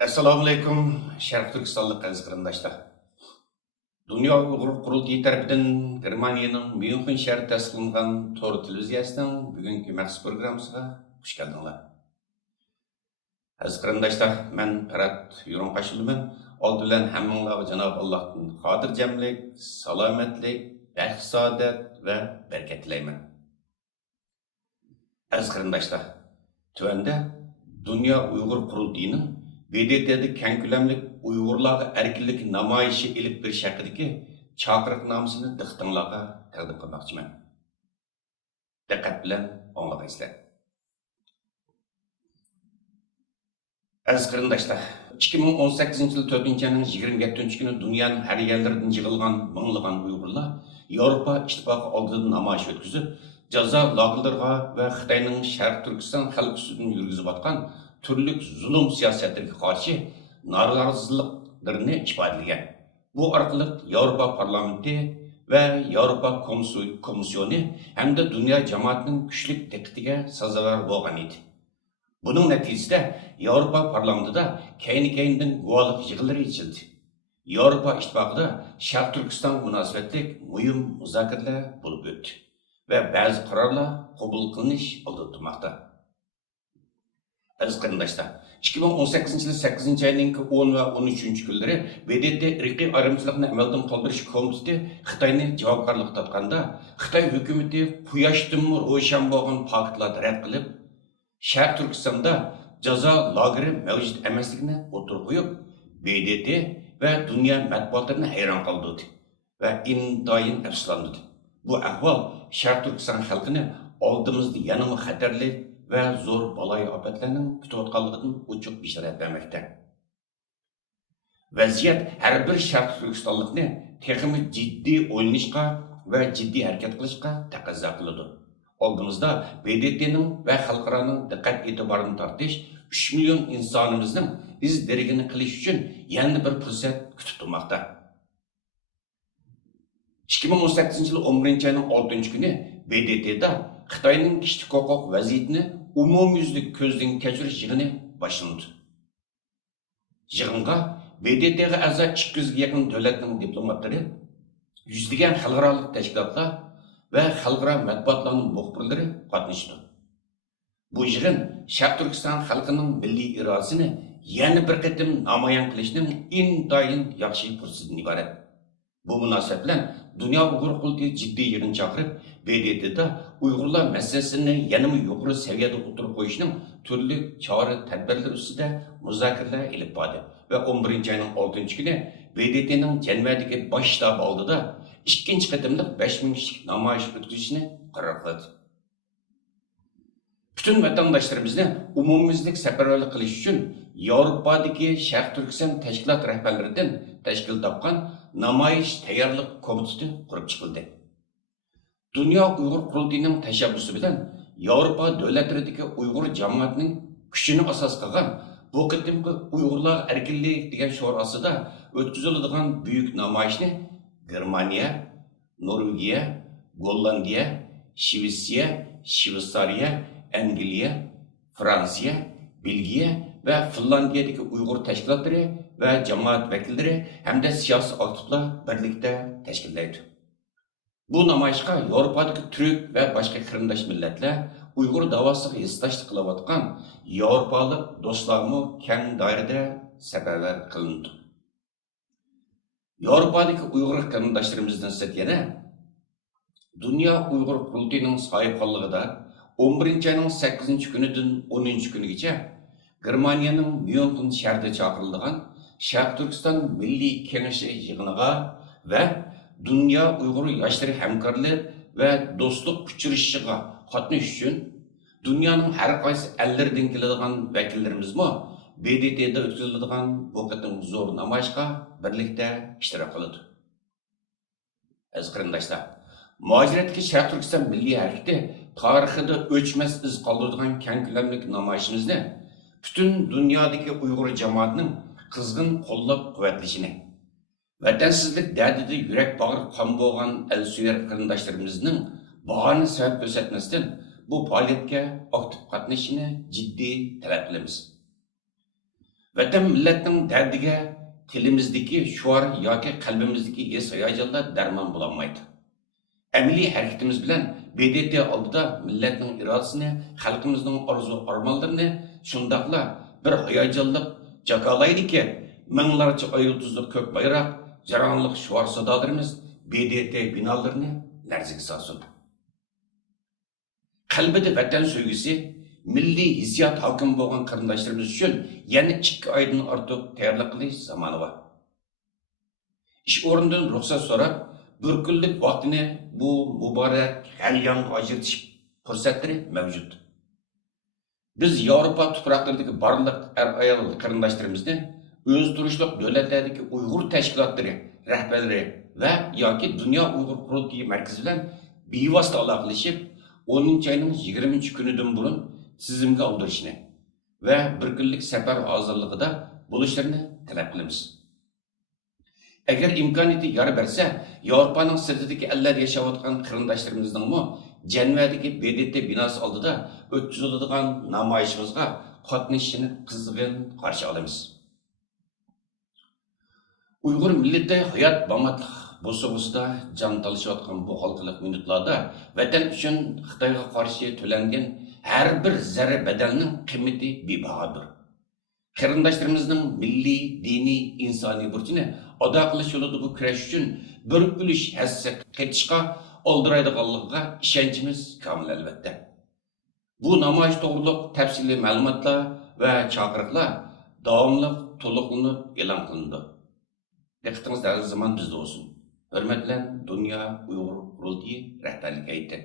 Assalomu alaykum, Sharq Turkistonlik aziz qarindoshlar. Dunyo Uyg'ur qurultiyi tarafidan Germaniyaning Myunxen shahrida ta'sis qilingan to'g'ri televiziyasining bugungi maxsus programmasiga xush keldinglar. Aziz qarindoshlar, men Parat Yo'ronqashliman. Oldi bilan hammanglarga Janob Allohdan xotirjamlik, salomatlik, baxt, saodat va barakat tilayman. Aziz qarindoshlar, tuvanda Dunyo Uyg'ur qurultiyining BDT'de keng ko'lamlik Uyg'urlarga erkinlik namoyishi ilib berish haqidagi chaqiriqnomasini diqqatingizga taqdim qilmoqchiman. Diqqat bilan anglag'aysizlar. Aziz qarindoshlar, 2018 yil 4-ayning 27-kuni dunyoning har yerlaridan yig'ilgan minglagan Uyg'urlar Yevropa ittifoqi oldida namoyish o'tkazib, jazo lagerlariga va Xitoyning Sharq Turkiston xalq ustidan yurgizayotgan turli zulm siyosatlarga qarshi noroziliklarni ifodalagan. Bu orqali Yevropa parlamenti va Yevropa komissiyoni hamda dunyo jamoatining kuchli diqqatiga sazovor bo'lgan edi. Buning natijasida Yevropa parlamentida keyin-keyindan guvohlik yig'inlari ochildi. Yevropa ittifoqida Sharq Turkiston munosabatlik muhim muzokaralar bo'lib o'tdi va ba'zi qarorlar qabul qilinish olditilmoqda. Aziz qarindoshlar, 2018 yil 8-ayning 10 va 13 kunlari BDT irqiy ayrımchilikni amaldan qoldirish komiteti Xitoyni javobgarlik tortganda, Xitoy hukumati quyoshdan ro'shan bo'lgan faktlarni rad qilib, Sharq Turkistonda jazo lageri mavjud emasligini o'tirib qo'yib, BDT va dunyo matbuotlarini hayron qoldirdi va intayin afsuslantirdi. Bu ahvol Sharq Turkiston xalqini oldimizda yanada xatarli ve zor balay afetlerinin kütüvatkallıqdan uçuk işaret vermekte. Vaziyet her bir Sharq Turkistonlikni texmi ciddi oynayışqa ve ciddi hareket qilishqa taqozo qiladi. Oldimizda BDT'nin ve xalqaroning diqqat e'tiborini tortish 3 milyon insonimizning iz derigini qilish uchun yana bir fursat kutib turmoqda. 2018 yil 11-ayning 6-kuni BDT'da Xitoyning kishilik huquq vaziyatini umumyuzlik ko'zdan kechirish yig'ini boshlandi. Yig'inga BDT'ga a'zo 200 ga yaqin davlatning diplomatlari, yuzlagan xalqaro tashkilotlar va xalqaro matbuotlarning muxbirlari qatnashdi. Bu yig'in Sharq Turkiston xalqining milliy irodasini yana bir qatim namoyon qilishning intayin yaxshi fursatidan iborat. Bu munosabat bilan Dunyo Uyg'ur qurultiyi jiddiy yig'in chaqirib, BDT'da Uyg'urlar masalasini yanada yuqori saviyada o'tirib qo'yishning turli chora-tadbirlar ustida muzokaralar olib bordi va 11-ayning 6-kuni BDT'ning Janvadagi bosh shtabi oldida ikkinchi qatimliq 5000 kishilik namoyish o'tkazishni qaror qildi. Bütün vatandaşlarımızı umumimizlik safarbarlik qilish uchun Yevropadagi Sharq Turkiston tashkilot rahbarlaridan tashkil topgan namoyish tayyorlik komiteti qurib chiqildi. Dunyo Uyg'ur qurultiyining tashabbusi bilan Yevropa davlatlaridagi Uyg'ur jamoatining kuchini asos qilgan bu qitimqi Uyg'urlar erkinlik degan shior ostida o'tkaziladigan buyuk namoyishni Germaniya, Norvegiya, Gollandiya, Shveysariya, Angliya, Fransiya, Belgiya ve Finlandiyadagi Uyg'ur tashkilotlari ve jamoat vakillari hamda siyosiy aktivlar birlikda tashkillaydi. Bu namoyishga Yevropadagi Türk ve başka qarindosh millatlar Uyg'ur davosiga hissdoshlik qilayotgan Yevropalik do'stlarmi keng doirada safarbar qilindi. Yevropadagi Uyg'ur qarindoshlarimizdan yana Dunyo Uyg'ur qurultiyining sohibxonligida 11-ayning 8-kunidan 10-kunigacha Germaniyaning Myunxen shahrida chaqirilgan Sharq Turkiston Milliy Kengashi yig'iniga va Dunyo Uyg'ur yoshlari hamkorlik va do'stlik uchrashishiga qatnashish uchun dunyoning har qaysi ellaridan keladigan vakillarimizmi BDT'da o'tkaziladigan bu qatim zo'r namoyishga birlikda ishtirok qiladi. Aziz qarindoshlar, muajiratdagi Sharq Turkiston milliy harakati tarixida o'chmas iz qoldirgan keng ko'lamli namoyishimizni bütün dünyadaki Uyg'ur jamoatining qizg'in qo'llab-quvvatlashini, vatansizlik dardida yurak bag'ri qon bo'lgan el-suyar qarindoshlarimizning bahona sabab ko'rsatmasdan bu faoliyatga aktiv qatnashishini jiddiy talab qilamiz. Vatan milletning derdiga tilimizdeki şuar yoki qalbimizdeki his hayajonlar darmon bo'lolmaydi. Amaliy harakatimiz bilan BDT oldida millatning irodasini, xalqimizning orzu armonlarini shundaqla bir hayajonliq jakolaydi-ki, minglarcha ayrıtuzluq ko'k bayroq, jaronliq shuar sadolarimiz BDT binolarini larzaga solsin. Qalbida vatan sevgisi, milliy hissiyot hokim bo'lgan qarindoshlarimiz uchun yana 2 oydan ortiq tayyorlik qilish zamoni bor. İş o'rnidan ruxsat so'rab, bir kunlik vaqtini bu muborak halyonga ajratish fursatlari mavjud. Biz Yevropa tuproqlaridagi barliq er-ayol qarindoshlarimizni o'zturishliq davlatlardagi Uyg'ur tashkilotlari rahbarlari va yoki Dunyo Uyg'ur qurultiyi markazi bilan bevosita aloqalashib, 10-oyning 20-kunidan burun tizimga oldirishni va bir kunlik safar hozirligida bo'lishlarini talab qilamiz. Agar imkoniyati yor bersa, Yevropaning sirtidagi ellar yashayotgan qarindoshlarimizning Janvadagi BDT binosi oldida o'tkaziladigan namoyishimizga qatnashishini qizg'in qarshi olamiz. Uyg'ur millati hayot bamatliq bu so'g'isda jon talashayotgan bu xalqlik minutlarda vatan uchun Xitoyga qarshi to'langan har bir zarra badalning qiymati bebahodir. Qarindoshlarimizning milliy, diniy, insoniy burchini ado qilish yo'lida bu kurash uchun bir ulush hassa qaytishga oldiraydiganligiga ishonchimiz komil albatta. Bu namoyish to'g'riliq tafsiliy ma'lumotlar va chaqiriqlar davomli to'liqlanib e'lon qilindi. Diqqatingiz har zaman bizda olsun. Hürmet bilan Dunyo Uyg'ur qurultiyi rahbarlik heyeti.